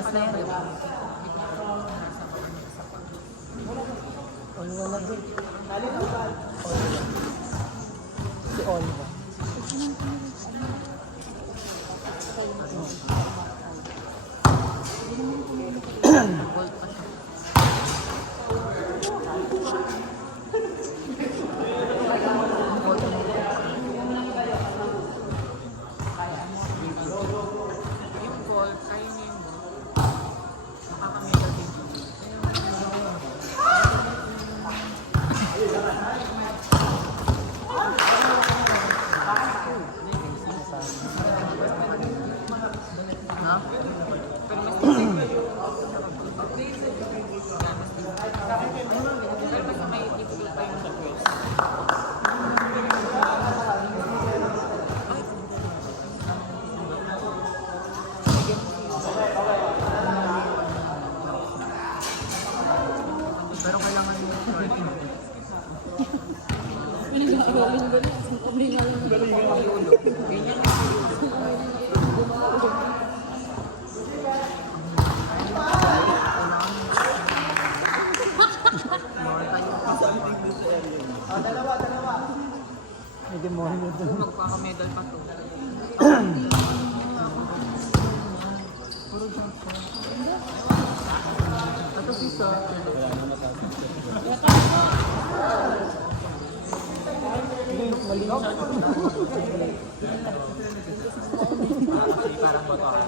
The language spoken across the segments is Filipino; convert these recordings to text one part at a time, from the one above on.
Last na yan, di ba? Olwa na din. Si Olwa. Gold pa siya. Yung gold, kaya niya yung gold. Makakamedal din. No? Pero mas pero mas may difficult pa yung sa cross. Pero kailangan mo yung short. May demonyo doon. Magpaka-medal pa to. Ito piso. Mali. Parang boto ka.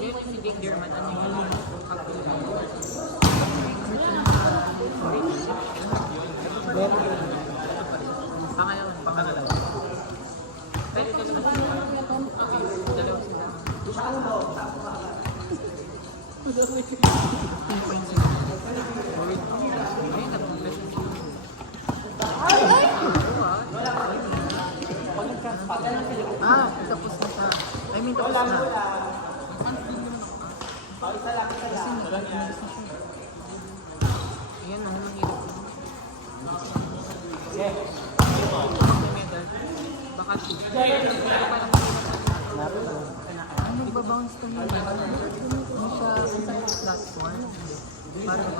Yun yung si Dick Derman. Ano yung pangalawa. Pero ito naman dalawa sila. Ayun, nag-complex siya. Tapos na siya. I mean, tapos na. Ayan, nahulong yun. Medal. Baka two. Di ba bounce ka nyo? Hindi siya platform. Parang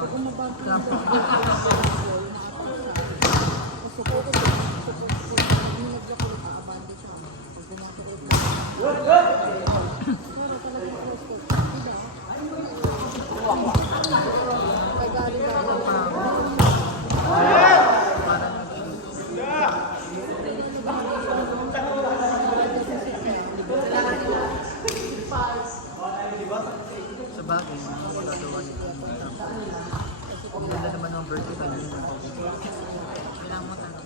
sa bagay, gagawa nito. Ang ganda naman ng vertical yun. Kailangan mo tanong.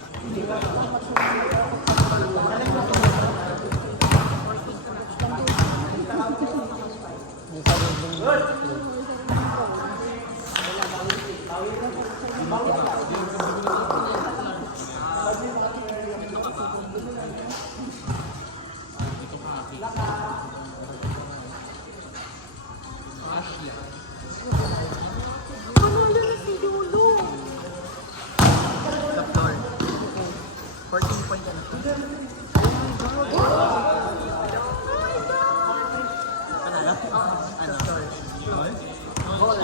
Sa floor. 14 point ano to? Ano? Sa floor. Goal.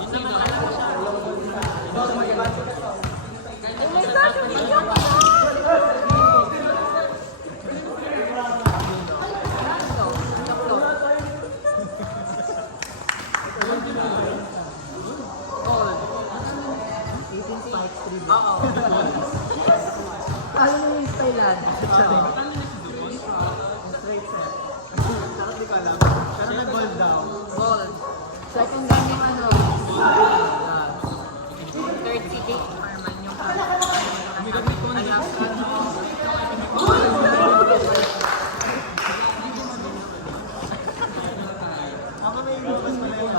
Yun naman ano siya. Oh my gosh! Oo. Alam mo yung stylean. Straight set. Hindi ko alam. Pero may ball daw. Ball. Second game yung ano. Third si Dick Marman yung ang last ano. Ako may ibabas mo na yung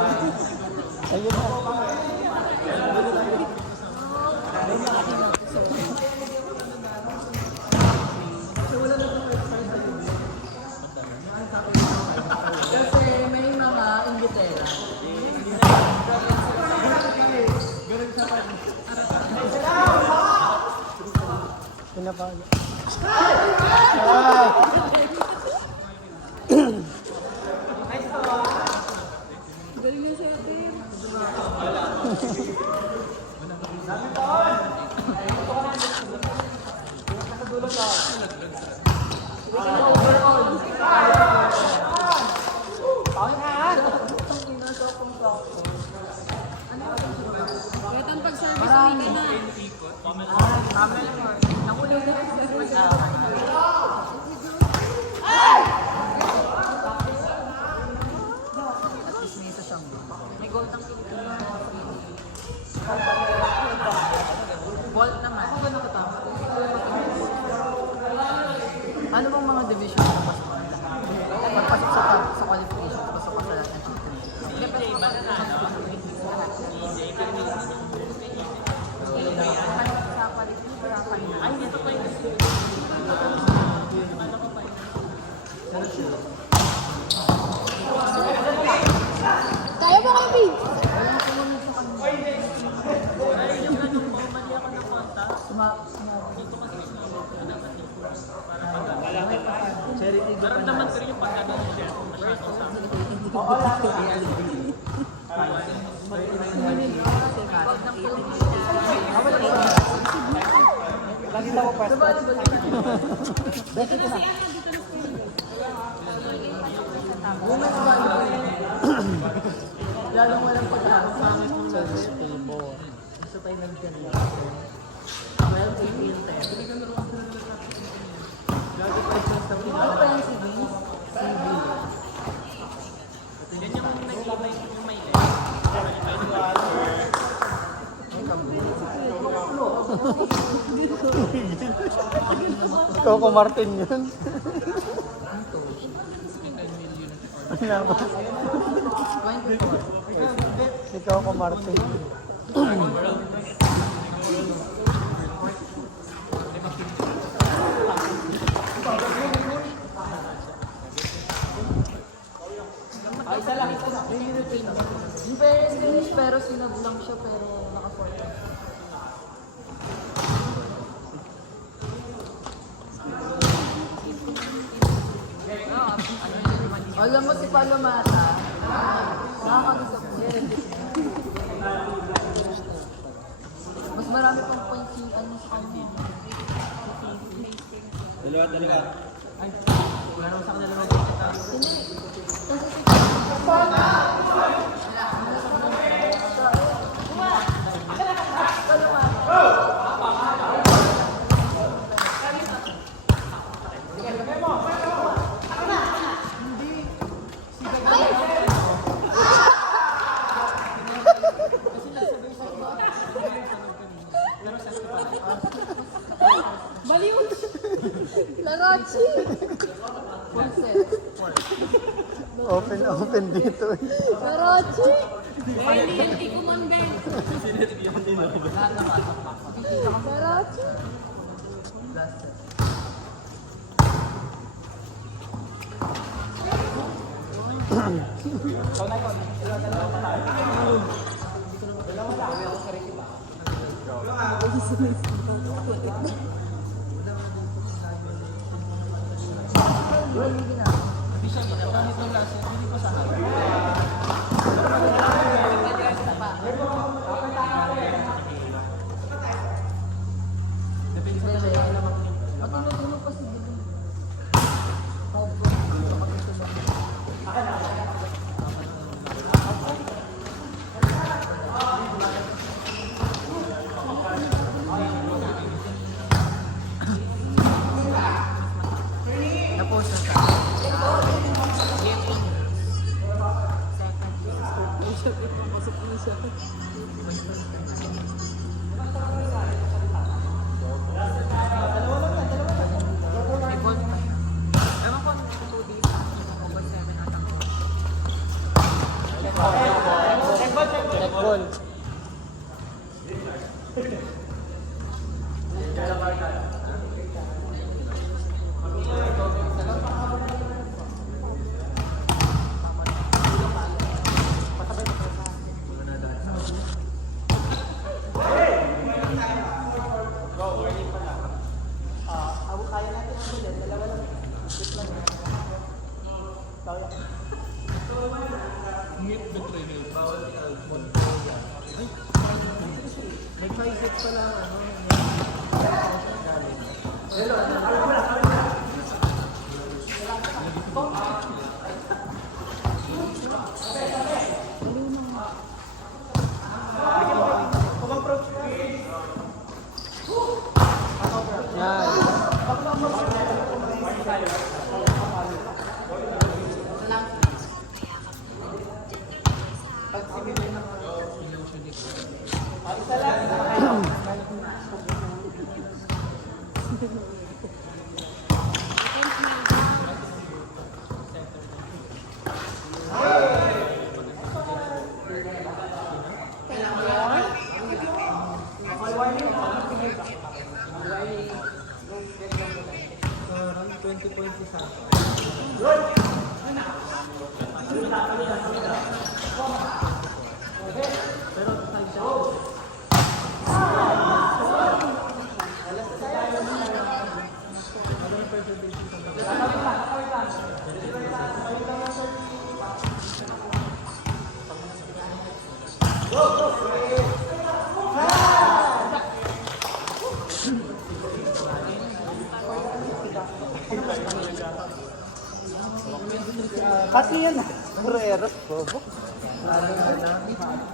Ayun na. So wala na Pinapalo. Galing na siya, Dave. Wait, ang pag-service, hindi ka na. Nakulong na kasi at least may isa siyang may gold ang Bolt naman. Ano bang mga division na pasok mo? Pagpasok sa qualification, pasok ka sa lahat ng chicken. Kaya mo kayo, Pete? Lagi daw ako pwesto. Lalong walang pagkakasangit ng Service table. gusto tayo ng ganyan. Well, kay Filter. Lagi pa siya sa mga. Ano pa yung CV? CV. Yan yung may Coco Martin yun. Ano mo? 24. Si Coco Martin. Yung parents finish pero sinab lang siya pero naka-4. Alam mo si Palomata, nakakagusto ko. Mas marami pang points yung ano sa kanya. Dalawa. Ay, wala naman sa kanila naman. Hindi. Kasi si Baliw! Larachi! full set. Open dito. Larachi! Ay, hindi ko man, Ben. Larachi! Last set. Matulog pa si Billy. Na-post na sa Pasok na siya. may bolt pa siya. Ewan ko ano sa 2D pa. Over 7 at ang Check ball. pala ano. Yan. Around 20 points isa. Pero time siya. Kasi yan, puro eros, bobo. Lalo na lang.